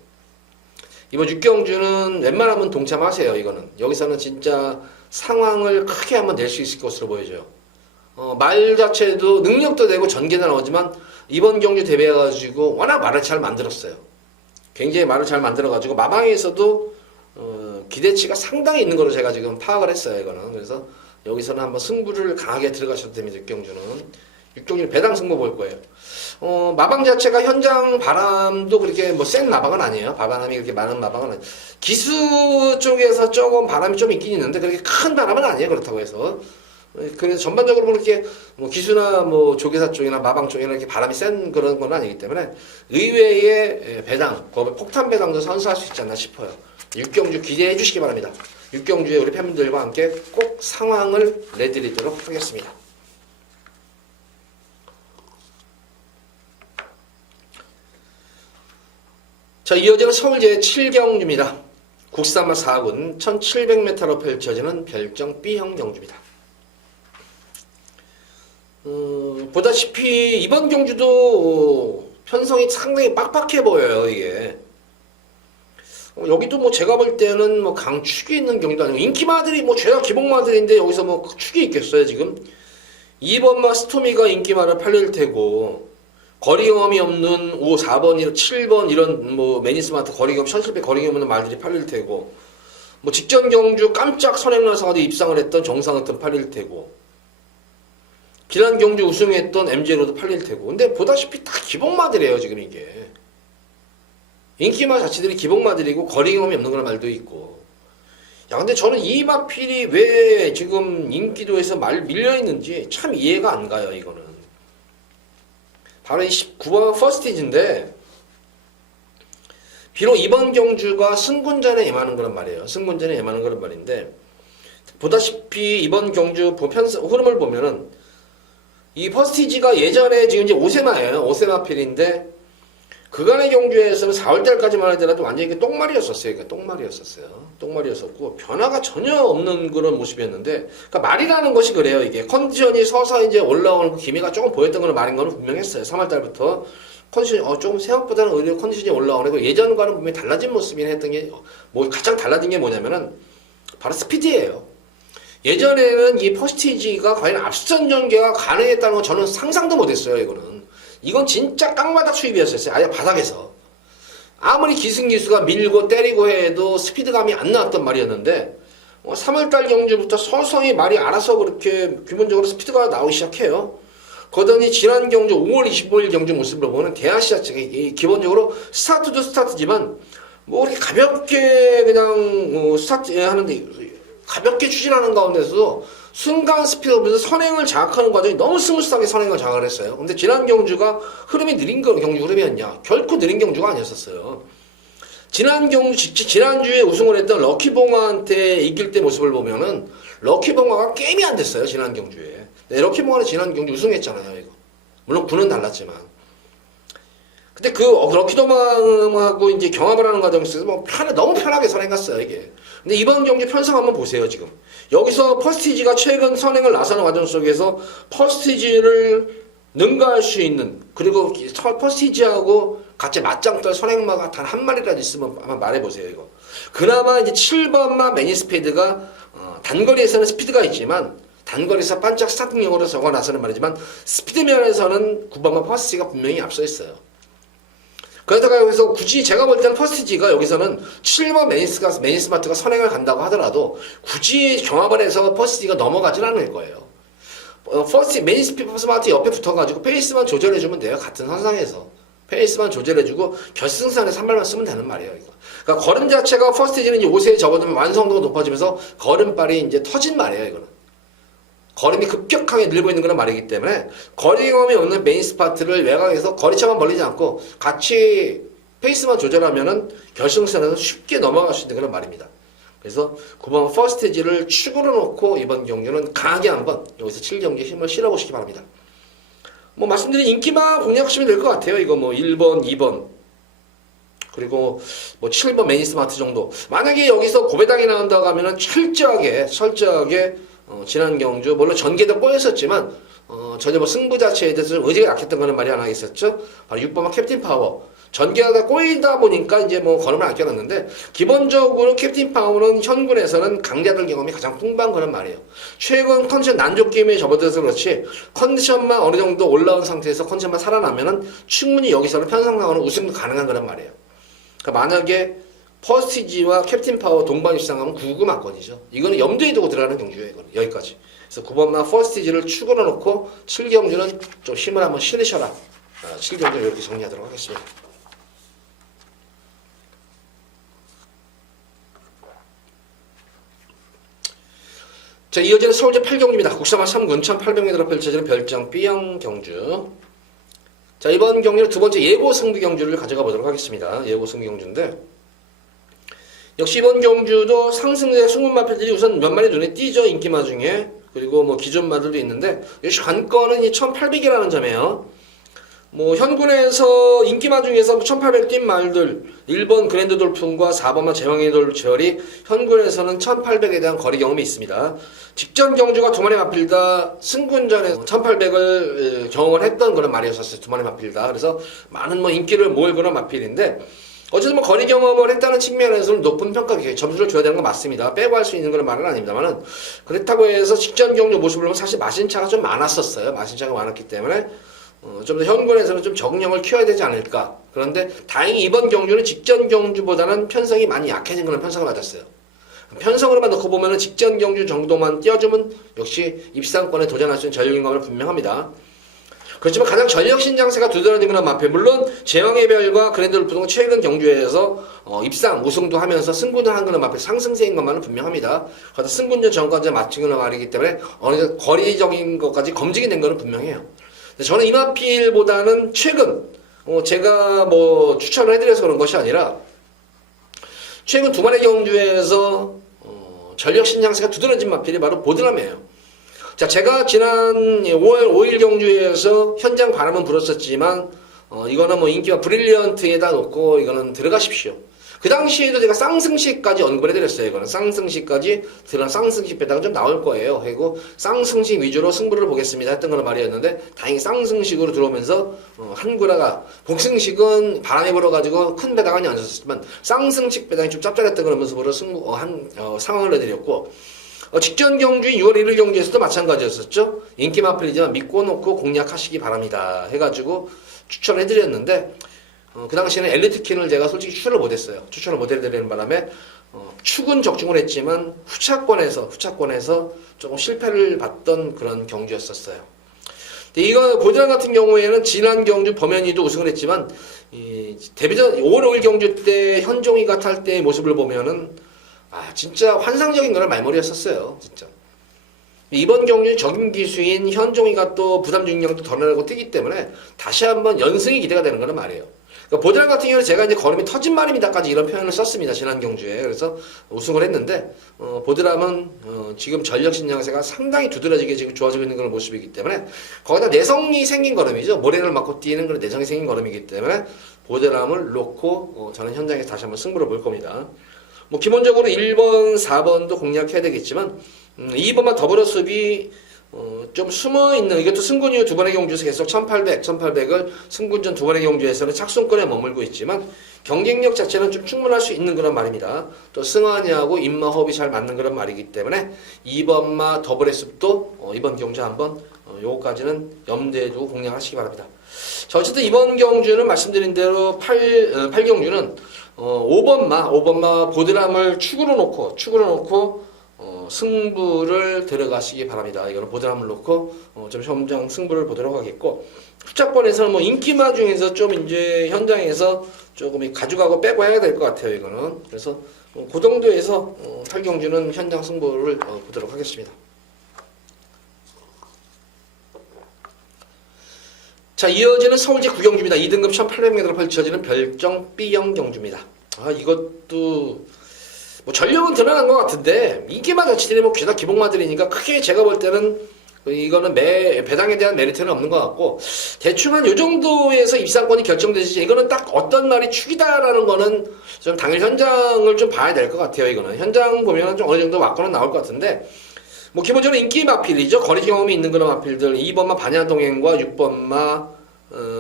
이번 6경주는 웬만하면 동참하세요, 이거는. 여기서는 진짜 상황을 크게 한번 낼 수 있을 것으로 보여져요. 말 자체도 능력도 되고 전개도 나오지만, 이번 경주 대비해가지고 워낙 말을 잘 만들었어요. 굉장히 말을 잘 만들어가지고, 마방에서도 기대치가 상당히 있는 거로 제가 지금 파악을 했어요, 이거는. 그래서 여기서는 한번 승부를 강하게 들어가셔도 됩니다, 6경주는. 6경주는 배당 승부 볼 거예요. 마방 자체가 현장 바람도 그렇게 뭐 센 마방은 아니에요. 바람이 그렇게 많은 마방은 아니에요. 기수 쪽에서 조금 바람이 좀 있긴 있는데 그렇게 큰 바람은 아니에요. 그렇다고 해서. 그래서 전반적으로 그렇게 뭐 기수나 뭐 조계사 쪽이나 마방 쪽이나 이렇게 바람이 센 그런 건 아니기 때문에 의외의 배당, 폭탄 배당도 선사할 수 있지 않나 싶어요. 6경주 기대해 주시기 바랍니다. 6경주에 우리 팬분들과 함께 꼭 상황을 내드리도록 하겠습니다. 자, 이어지는 서울제 7경주입니다. 국산마 4군 1700m로 펼쳐지는 별정 B형 경주입니다. 보다시피 이번 경주도 편성이 상당히 빡빡해 보여요, 이게. 여기도 뭐 제가 볼 때는 뭐 강축이 있는 경주도 아니고, 인기마들이 뭐 죄다 기복마들인데 여기서 뭐 축이 있겠어요, 지금? 2번마 스토미가 인기마를 팔릴 테고, 거리 경험이 없는 5, 4번, 7번 이런 뭐 매니스마트 거리 경험, 1700 거리 경험 없는 말들이 팔릴 테고, 뭐 직전 경주 깜짝 선행나사가 입상을 했던 정상은튼 팔릴 테고, 지난 경주 우승했던 MJ로도 팔릴 테고. 근데 보다시피 다 기복마들이에요, 지금 이게. 인기마 자체들이 기복마들이고 거리 경험이 없는 그런 말도 있고. 야, 근데 저는 이 마필이 왜 지금 인기도에서 밀려있는지 참 이해가 안 가요, 이거는. 바로 이 19번 퍼스티지인데, 비록 이번 경주가 승군전에 임하는 그런 말이에요. 승군전에 임하는 그런 말인데, 보다시피 이번 경주 흐름을 보면은 이 퍼스티지가 예전에 지금 이제 오세마예요. 오세마필인데 그간의 경주에서는 4월달까지만 하더라도 완전히 똥말이었었어요. 그러니까 똥말이었었고 변화가 전혀 없는 그런 모습이었는데, 그러니까 말이라는 것이 그래요. 이게 컨디션이 서서히 이제 올라오는 그 기미가 조금 보였던 건 말인 거는 분명했어요. 3월달부터 컨디션이 조금 생각보다는 의외로 컨디션이 올라오네. 그 예전과는 분명히 달라진 모습이긴 했던 게 뭐 가장 달라진 게 뭐냐면은 바로 스피드예요. 예전에는 이 퍼스티지가 과연 앞선 전개가 가능했다는 건 저는 상상도 못했어요. 이건 진짜 깡마닥 수입이었어요. 아예 바닥에서. 아무리 기승기수가 밀고 때리고 해도 스피드감이 안 나왔던 말이었는데 3월달 경주부터 서서히 말이 알아서 그렇게 기본적으로 스피드가 나오기 시작해요. 그러더니 지난 경주 5월 25일 경주 모습을 보면 대아시아 측이 기본적으로 스타트도 스타트지만 뭐 그렇게 가볍게 그냥 스타트 하는데 가볍게 추진하는 가운데서도 순간 스피드업에서 선행을 장악하는 과정이 너무 스무스하게 선행을 장악을 했어요. 근데 지난 경주가 흐름이 느린 경주 흐름이었냐? 결코 느린 경주가 아니었었어요. 지난주에 우승을 했던 럭키봉화한테 이길 때 모습을 보면은 럭키봉화가 게임이 안 됐어요. 지난 경주에. 네, 럭키봉화는 지난 경주 우승했잖아요. 이거. 물론 구는 달랐지만. 근데 그 럭키도망하고 이제 경합을 하는 과정 속에서 너무 편하게 선행했어요, 이게. 근데 이번 경기 편성 한번 보세요, 지금. 여기서 퍼스티지가 최근 선행을 나서는 과정 속에서 퍼스티지를 능가할 수 있는, 그리고 퍼스티지하고 같이 맞짱 떨 선행마가 단 한 마리라도 있으면 한번 말해보세요, 이거. 그나마 이제 7번마 매니스페이드가 단거리에서는 스피드가 있지만, 단거리에서 반짝 스타팅용으로 적어 나서는 말이지만, 스피드 면에서는 9번마 퍼스티지가 분명히 앞서 있어요. 그러다가 여기서 굳이 제가 볼 때는 퍼스티지가 여기서는 7번 매니스마트가 선행을 간다고 하더라도 굳이 경합을 해서 퍼스티지가 넘어가진 않을 거예요. 매니스마트 옆에 붙어가지고 페이스만 조절해주면 돼요. 같은 선상에서. 페이스만 조절해주고 결승선에서 한 발만 쓰면 되는 말이에요. 이거. 그러니까 걸음 자체가 퍼스티지는 이제 5세에 접어들면 완성도가 높아지면서 걸음발이 이제 터진 말이에요. 이거는. 걸음이 급격하게 늘고 있는 그런 말이기 때문에 거리 경험이 없는 메인스파트를 외곽에서 거리차만 벌리지 않고 같이 페이스만 조절하면은 결승선에서 쉽게 넘어갈 수 있는 그런 말입니다. 그래서 9번 퍼스티지를 축으로 놓고 이번 경기는 강하게 한번 여기서 7경기에 힘을 실어보시기 바랍니다. 뭐 말씀드린 인기만 공략하시면 될 것 같아요. 이거 뭐 1번, 2번 그리고 뭐 7번 매니스마트 정도. 만약에 여기서 고배당이 나온다고 하면은 철저하게 지난 경주 물론 전개도 꼬였었지만 전혀 뭐 승부 자체에 대해서 좀 의지가 약했던 거는 말이 하나 있었죠. 바로 6번만 캡틴 파워. 전개가 꼬이다 보니까 이제 뭐 걸음을 아껴놨는데 기본적으로 캡틴 파워는 현군에서는 강자들 경험이 가장 풍부한 거는 말이에요. 최근 컨디션 난조게임에 접어들어서 그렇지 컨디션만 어느 정도 올라온 상태에서 컨디션만 살아나면은 충분히 여기서는 편성상으로 우승도 가능한 거란 말이에요. 그러니까 만약에 퍼스티지와 캡틴 파워 동반 입상하면 9구 맞건이죠. 이거는 염두에 두고 들어가는 경주예요. 이거는 여기까지. 그래서 9번만 퍼스티지를 축으로 놓고 7경주는 좀 힘을 한번 실으셔라. 7경주를 이렇게 정리하도록 하겠습니다. 자, 이어지는 서울제 8경주입니다. 국사마 3군 1800m로 펼쳐지는 별장 B형 경주. 자, 이번 경기는 두 번째 예고 승부 경주를 가져가 보도록 하겠습니다. 예고 승부 경주인데 역시 이번 경주도 상승세 승분마필들이 우선 몇 마리 눈에 띄죠. 인기마 중에. 그리고 뭐 기존마들도 있는데 역시 관건은 이 1800이라는 점이에요. 뭐 현군에서 인기마 중에서 1800 뛴 말들 1번 그랜드 돌풍과 4번만 제왕의 돌철이 현군에서는 1800에 대한 거리 경험이 있습니다. 직전 경주가 두 마리 마필다 승군전에서 1800을 경험을 했던 그런 말이었었어요. 두 마리 마필다. 그래서 많은 뭐 인기를 모을 그런 마필인데 어쨌든 뭐 거리 경험을 했다는 측면에서는 높은 평가, 점수를 줘야 되는 건 맞습니다. 빼고 할 수 있는 그런 말은 아닙니다만은 그렇다고 해서 직전 경주 모습을 보면 사실 마신차가 좀 많았었어요. 마신차가 많았기 때문에 좀 더 현군에서는 좀 적응력을 키워야 되지 않을까. 그런데 다행히 이번 경주는 직전 경주보다는 편성이 많이 약해진 그런 편성을 맞았어요. 편성으로만 놓고 보면은 직전 경주 정도만 띄워주면 역시 입상권에 도전할 수 있는 전력인 것은 분명합니다. 그렇지만 가장 전력 신장세가 두드러진 그런 마필, 물론 제왕의 별과 그랜드 돌풍 최근 경주에서 입상 우승도 하면서 승군을 한 그런 마필 상승세인 것만은 분명합니다. 그래서 승군전 전까지 맞춘 그런 말이기 때문에 어느 정도 거리적인 것까지 검증이 된 것은 분명해요. 저는 이 마필보다는 최근 제가 뭐 추천을 해드려서 그런 것이 아니라 최근 두 마리 경주에서 전력 신장세가 두드러진 마필이 바로 보드람이에요. 자, 제가 지난 5월 5일 경주에서 현장 바람은 불었었지만, 이거는 뭐 인기와 브릴리언트에다 놓고 이거는 들어가십시오. 그 당시에도 제가 쌍승시까지 언급을 해드렸어요. 이거는 쌍승시까지 들어간 쌍승시 배당은 좀 나올 거예요. 그리고 쌍승시 위주로 승부를 보겠습니다 했던 거는 말이었는데, 다행히 쌍승식으로 들어오면서 한구라가 복승식은 바람이 불어가지고 큰 배당은 안 졌었지만 쌍승식 배당이 좀 짭짤했던 그런 모습으로 상황을 내드렸고, 직전 경주인 6월 1일 경주에서도 마찬가지였었죠. 인기 마필이지만 믿고 놓고 공략하시기 바랍니다 해가지고 추천을 해드렸는데, 그 당시에는 엘리트킨을 제가 솔직히 추천을 못했어요. 추천을 못해드리는 바람에 축은 적중을 했지만 후차권에서 조금 실패를 봤던 그런 경주였었어요. 근데 이거 고지란 같은 경우에는 지난 경주 범현이도 우승을 했지만 데뷔전 5월 5일 경주 때 현종이가 탈 때의 모습을 보면은 진짜 환상적인 그런 말머리였었어요. 진짜. 이번 경주는 적임기수인 현종이가 또 부담 중량도 더 내고 뛰기 때문에 다시 한번 연승이 기대가 되는 거는 말이에요. 그러니까 보드람 같은 경우는 제가 이제 걸음이 터진 말입니다까지 이런 표현을 썼습니다. 지난 경주에. 그래서 우승을 했는데, 보드람은 지금 전력 신장세가 상당히 두드러지게 지금 좋아지고 있는 그런 모습이기 때문에, 거기다 내성이 생긴 걸음이죠. 모래를 맞고 뛰는 그런 내성이 생긴 걸음이기 때문에, 보드람을 놓고 저는 현장에서 다시 한번 승부를 볼 겁니다. 뭐 기본적으로 1번, 4번도 공략해야 되겠지만 2번만 더블어 수비 좀 숨어있는, 이것도 승군 이후 두 번의 경주에서 계속 1800을 승군전 두 번의 경주에서는 착순권에 머물고 있지만 경쟁력 자체는 좀 충분할 수 있는 그런 말입니다. 또 승환이하고 임마호흡이 잘 맞는 그런 말이기 때문에 2번마 더블의 습도 이번 경주 한번 요거까지는 염두에 두고 공략하시기 바랍니다. 자, 어쨌든 이번 경주는 말씀드린 대로 8경주는 5번마 보드람을 축으로 놓고 승부를 들어가시기 바랍니다. 이거는 보드람을 놓고 좀 현장 승부를 보도록 하겠고, 후차권에서는 뭐 인기마 중에서 좀 이제 현장에서 조금 가져가고 빼고 해야 될 것 같아요. 이거는. 그래서 그 정도에서 8경주는 현장 승부를 보도록 하겠습니다. 자, 이어지는 서울제 9경주입니다. 2등급 1800m로 펼쳐지는 별정 B형 경주입니다. 이것도 뭐 전력은 드러난 것 같은데 인기만 자체들이 뭐 죄다 기복마들이니까 크게 제가 볼 때는 이거는 배당에 대한 메리트는 없는 것 같고, 대충 한 요 정도에서 입상권이 결정되지, 이거는 딱 어떤 말이 축이다라는 거는 좀 당일 현장을 좀 봐야 될 것 같아요. 이거는 현장 보면은 좀 어느 정도 맞고는 나올 것 같은데, 뭐 기본적으로 인기 마필이죠. 거리 경험이 있는 그런 마필들, 2번마 반야동행과 6번마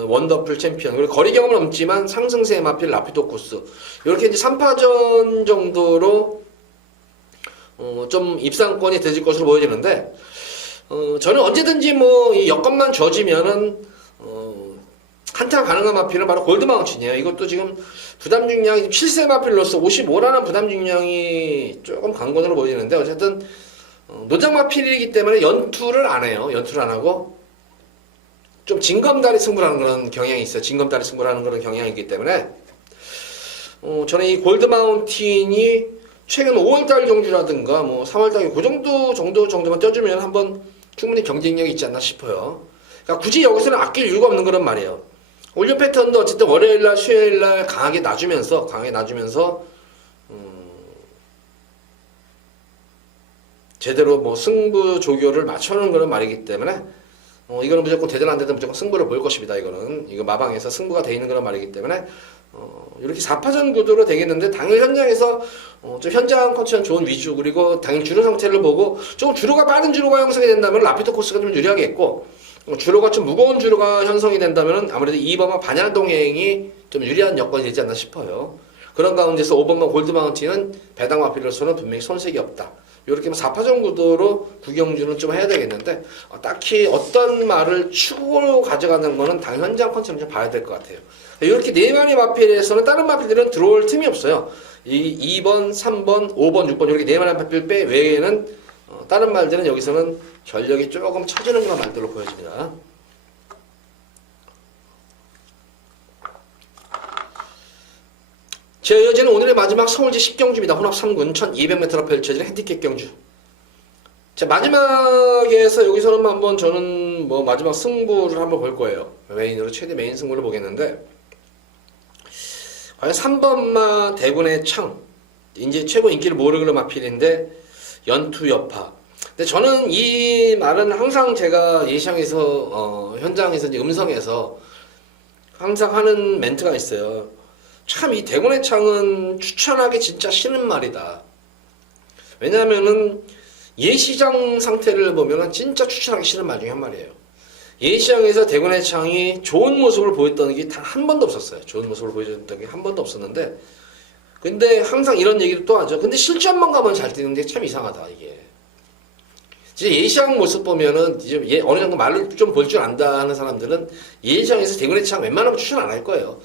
원더풀 챔피언, 그리고 거리 경험은 없지만 상승세 마필 라피도코스, 이렇게 이제 3파전 정도로 좀 입상권이 되질 것으로 보여지는데, 저는 언제든지 뭐 이 여건만 주어지면은 한타 가능한 마필은 바로 골드마운틴이에요. 이것도 지금 부담 중량이 7세 마필로서 55라는 부담 중량이 조금 강건으로 보이는데, 어쨌든 노장 마필이기 때문에 연투를 안 해요. 연투를 안 하고 좀 징검다리 승부라는 그런 경향이 있어요. 징검다리 승부라는 그런 경향이기 때문에 저는 이 골드마운틴이 최근 5월달 경주라든가 뭐 3월달 그 정도만 떼주면 한번 충분히 경쟁력이 있지 않나 싶어요. 그러니까 굳이 여기서는 아낄 이유가 없는 그런 말이에요. 올려 패턴도 어쨌든 월요일날 수요일날 강하게 놔주면서 제대로 뭐 승부 조교를 맞춰놓은 그런 말이기 때문에 이거는 무조건 되든 안 되든 무조건 승부를 볼 것입니다. 이거 마방에서 승부가 돼 있는 그런 말이기 때문에 이렇게 4파전 구도로 되겠는데, 당일 현장에서 좀 현장 컨디션 좋은 위주, 그리고 당일 주로 상태를 보고 조금 빠른 주로가 형성이 된다면 라피도 코스가 좀 유리하겠고, 주로가 좀 무거운 주로가 형성이 된다면 아무래도 2번마 반야동행이 좀 유리한 여건이 되지 않나 싶어요. 그런 가운데서 5번마 골드마운틴은 배당 마필로서는 분명히 손색이 없다. 이렇게 4파전 구도로 구경주는 좀 해야 되겠는데, 딱히 어떤 말을 축으로 가져가는 거는 당 현장 컨디션을 좀 봐야 될 것 같아요. 이렇게 네 마리 마필에서는 다른 마필들은 들어올 틈이 없어요. 이 2번, 3번, 5번, 6번 이렇게 네 마리 마필 빼 외에는 다른 말들은 여기서는 전력이 조금 처지는 그런 말들로 보여집니다. 자, 이어지는 오늘의 마지막 서울제 10경주입니다. 혼합 3군 1200m로 펼쳐지는 핸디캡 경주. 자, 마지막에서 여기서는 한번 저는 뭐 마지막 승부를 한번 볼 거예요. 메인으로 최대 메인 승부를 보겠는데, 과연 3번마 대군의 창, 이제 최고 인기를 모르는 마필인데 연투 여파. 근데 저는 이 말은 항상 제가 예시장에서 현장에서 이제 음성에서 항상 하는 멘트가 있어요. 참 이 대군의 창은 추천하기 진짜 싫은 말이다. 왜냐하면은 예시장 상태를 보면은 진짜 추천하기 싫은 말 중에 한 말이에요. 예시장에서 대군의 창이 좋은 모습을 보였던 게 단 한 번도 없었어요. 좋은 모습을 보여줬던 게 한 번도 없었는데, 근데 항상 이런 얘기를 또 하죠. 근데 실전만 가면 잘 뛰는데 참 이상하다 이게. 이제 예시장 모습 보면은 이제 어느 정도 말을 좀 볼 줄 안다 하는 사람들은 예시장에서 대군의 창 웬만하면 추천 안 할 거예요.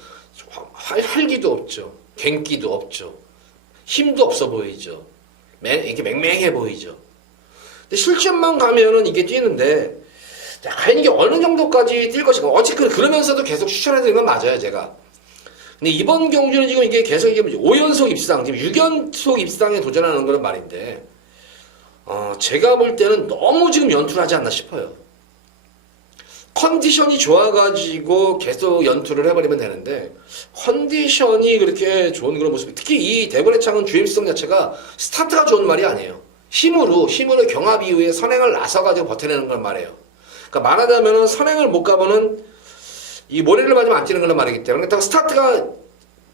활기도 없죠. 갱기도 없죠. 힘도 없어 보이죠. 이렇게 맹맹해 보이죠. 근데 실전만 가면은 이게 뛰는데, 자, 과연 이게 어느 정도까지 뛸 것인가. 어쨌든 그러면서도 계속 추천해드리는 건 맞아요, 제가. 근데 이번 경주는 지금 이게 계속 이게 5연속 입상, 지금 6연속 입상에 도전하는 그런 말인데, 제가 볼 때는 너무 지금 연투를 하지 않나 싶어요. 컨디션이 좋아가지고 계속 연투를 해버리면 되는데, 컨디션이 그렇게 좋은 그런 모습이, 특히 이 대본의 창은 주행성 자체가 스타트가 좋은 말이 아니에요. 힘으로 경합 이후에 선행을 나서가지고 버텨내는 건 말이에요. 그러니까 말하자면은 선행을 못 가면은 이 모래를 맞으면 안 뛰는 그런 말이기 때문에, 그렇다고 스타트가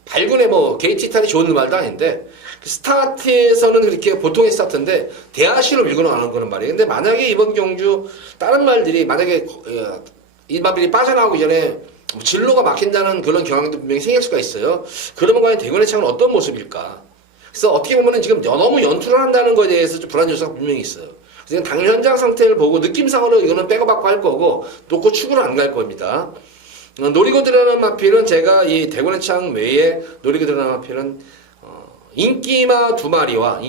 발군에 뭐 게이트 탈이 좋은 말도 아닌데, 스타트에서는 그렇게 보통의 스타트인데 대하시로 밀고 나가는 그런 말이에요. 근데 만약에 이번 경주 다른 말들이 만약에 이 말들이 빠져나오기 전에 진로가 막힌다는 그런 경향도 분명히 생길 수가 있어요. 그러면 과연 대군의 창은 어떤 모습일까? 그래서 어떻게 보면은 지금 너무 연투를 한다는 거에 대해서 좀 불안 요소가 분명히 있어요. 그래서 당일 현장 상태를 보고 느낌상으로 이거는 백업받고 할 거고 놓고 축구는 안 갈 겁니다. 노리고 들어가는 마필은 제가 이 대군의 창 외에 노리고 들어가는 마필은 인기마 두 마리와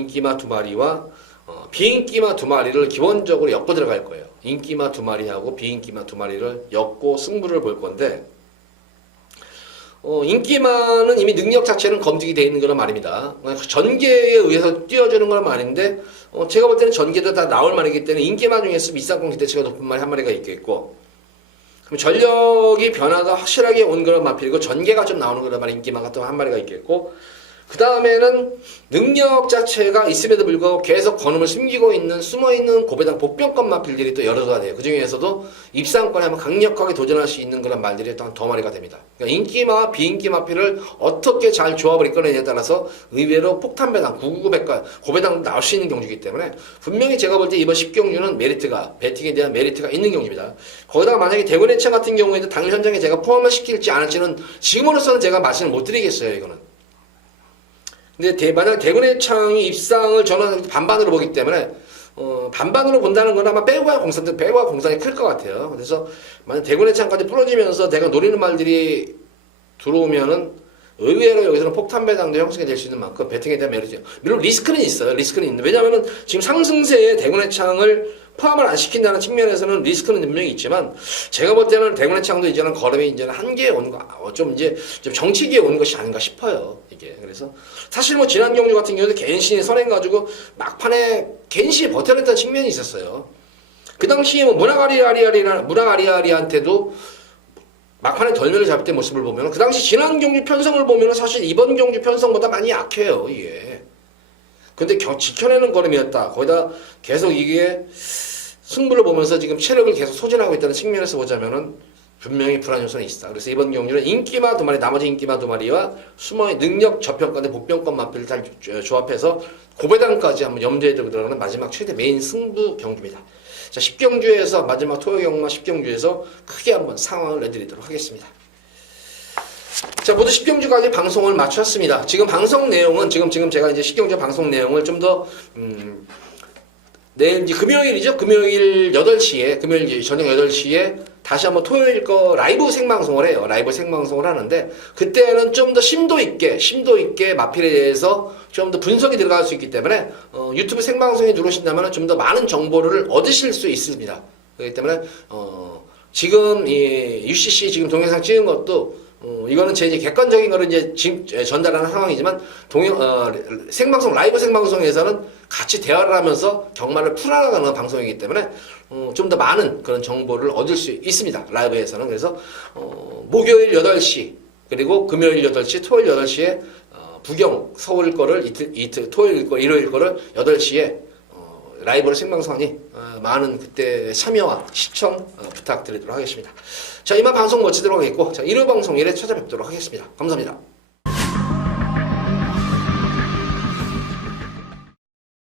비인기마 두 마리를 기본적으로 엮고 들어갈 거예요. 인기마 두 마리하고 비인기마 두 마리를 엮고 승부를 볼 건데, 인기마는 이미 능력 자체는 검증이 되어 있는 그런 말입니다. 전개에 의해서 띄워주는 그런 말인데, 제가 볼 때는 전개도 다 나올 말이기 때문에 인기마 중에서 밑상공 기대치가 높은 말이 한 마리가 있겠고, 그럼 전력이 변화가 확실하게 온 그런 마필이고 전개가 좀 나오는 그런 말 인기마가 또 한 마리가 있겠고, 그 다음에는 능력 자체가 있음에도 불구하고 계속 건음을 숨기고 있는 숨어있는 고배당 복병권 마필들이 또 여러 가지가 돼요. 그 중에서도 입상권에 한번 강력하게 도전할 수 있는 그런 말들이 또 한 두 마리가 됩니다. 그러니까 인기마와 비인기 마필을 어떻게 잘 조합을 이끌어내냐에 따라서 의외로 폭탄배당, 999백과 고배당도 나올 수 있는 경주이기 때문에 분명히 제가 볼 때 이번 10경주는 메리트가, 배팅에 대한 메리트가 있는 경주입니다. 거기다가 만약에 대군의 창 같은 경우에도 당일 현장에 제가 포함을 시킬지 않을지는 지금으로서는 제가 말씀을 못 드리겠어요, 이거는. 근데 만약 대군의 창이 입상을 저는 반반으로 보기 때문에 반반으로 본다는 건 아마 배구와 공산이 클 것 같아요. 그래서 만약 대군의 창까지 부러지면서 내가 노리는 말들이 들어오면은 의외로 여기서는 폭탄 배당도 형성이 될 수 있는 만큼 배팅에 대한 메리트, 물론 리스크는 있어요. 리스크는 있는데, 왜냐하면 지금 상승세에 대군의 창을 포함을 안 시킨다는 측면에서는 리스크는 분명히 있지만, 제가 볼 때는 대군의 창도 이제는 걸음이 이제는 한계에 오는 거, 좀 정치기에 오는 것이 아닌가 싶어요. 이게. 그래서 사실 뭐 지난 경주 같은 경우도 갠신이 선행 가지고 막판에 갠신이 버텨냈던 측면이 있었어요. 그 당시에 뭐 문학아리아리한테도 막판에 덜면을 잡을 때 모습을 보면, 그 당시 지난 경주 편성을 보면 사실 이번 경주 편성보다 많이 약해요, 이게. 근데 지켜내는 걸음이었다. 거기다 계속 이게 승부를 보면서 지금 체력을 계속 소진하고 있다는 측면에서 보자면은 분명히 불안 요소는 있다. 그래서 이번 경주는 인기마 두 마리, 나머지 인기마 두 마리와 숨어의 능력 저평가대 복병권 마필을 잘 조합해서 고배당까지 한번 염두에 두고 들어가는 마지막 최대 메인 승부 경주입니다. 자, 10경주에서 마지막 토요 경마 10경주에서 크게 한번 상황을 내드리도록 하겠습니다. 자, 모두 10경주까지 방송을 마쳤습니다. 지금 방송 내용은 지금 제가 이제 10경주 방송 내용을 좀 더 내일 이제 금요일이죠. 금요일 8시에 금요일 저녁 8시에 다시 한번 토요일 거 라이브 생방송을 해요. 라이브 생방송을 하는데, 그때는 좀 더 심도 있게 마필에 대해서 좀 더 분석이 들어갈 수 있기 때문에 유튜브 생방송에 누르신다면 좀 더 많은 정보를 얻으실 수 있습니다. 그렇기 때문에 지금 이 UCC 지금 동영상 찍은 것도 이거는 제 이제 객관적인 거를 이제 전달하는 상황이지만 생방송 라이브 생방송에서는 같이 대화를 하면서 경마를 풀어나가는 방송이기 때문에 좀 더 많은 그런 정보를 얻을 수 있습니다. 라이브에서는. 그래서 목요일 8시 그리고 금요일 8시, 토요일 8시에 부경 서울 거를 이틀 토요일 거 일요일 거를 8시에 라이브로 생방송하니 많은 그때 참여와 시청 부탁드리도록 하겠습니다. 자, 이만 방송 마치도록 하겠고, 자, 일요 방송 일에 찾아뵙도록 하겠습니다. 감사합니다.